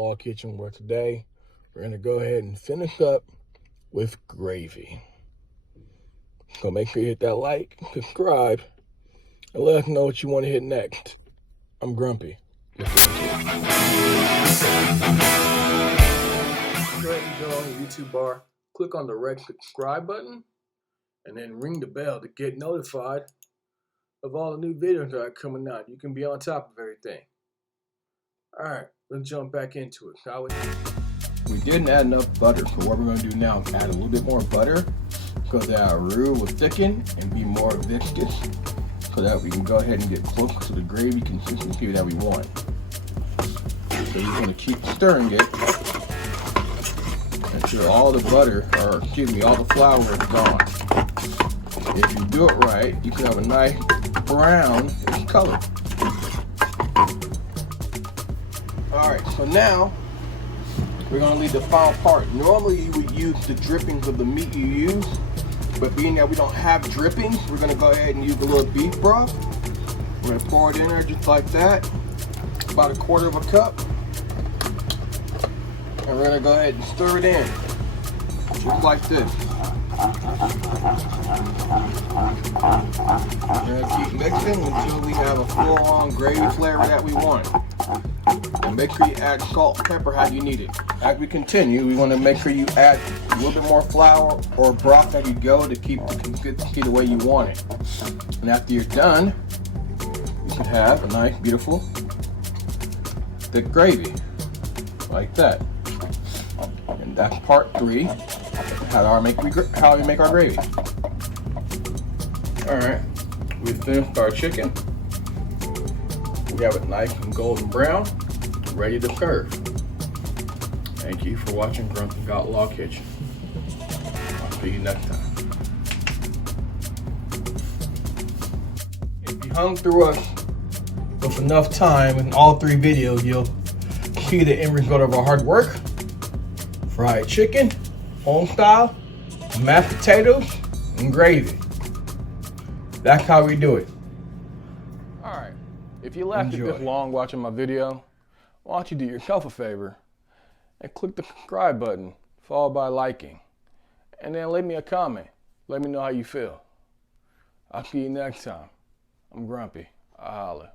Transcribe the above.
All Kitchen, where today we're going to go ahead and finish up with gravy. So make sure you hit that like, subscribe, and let us know what you want to hit next. I'm Grumpy. Let's get into it. Go ahead and go on the YouTube bar, click on the red subscribe button, and then ring the bell to get notified of all the new videos that are coming out. You can be on top of everything. Alright, let's jump back into it, shall we? We didn't add enough butter, so what we're going to do now is add a little bit more butter so that our roux will thicken and be more viscous, so that we can go ahead and get close to the gravy consistency that we want. So you're going to keep stirring it until all the butter, or excuse me, all the flour is gone. If you do it right, you can have a nice brown color. Alright, so now we're going to leave the final part. Normally you would use the drippings of the meat you use, but being that we don't have drippings, we're going to go ahead and use a little beef broth. We're going to pour it in there just like that, about 1/4 cup. And we're going to go ahead and stir it in, just like this. We're going to keep mixing until we have a full-on gravy flavor that we want. And make sure you add salt and pepper how you need it. As we continue, we want to make sure you add a little bit more flour or broth as you go to keep the consistency the way you want it. And after you're done, you should have a nice, beautiful, thick gravy, like that. And that's part 3, how we make our gravy. Alright, we finished our chicken. We have it nice and golden brown, ready to serve. Thank you for watching Grumpy Outlaw Kitchen. I'll see you next time. If you hung through us with enough time in all 3 videos, you'll see the end result of our hard work. Fried chicken, homestyle, mashed potatoes, and gravy. That's how we do it. Alright, if you lasted this long watching my video, why don't you do yourself a favor and click the subscribe button, followed by liking. And then leave me a comment. Let me know how you feel. I'll see you next time. I'm Grumpy. I'll holla.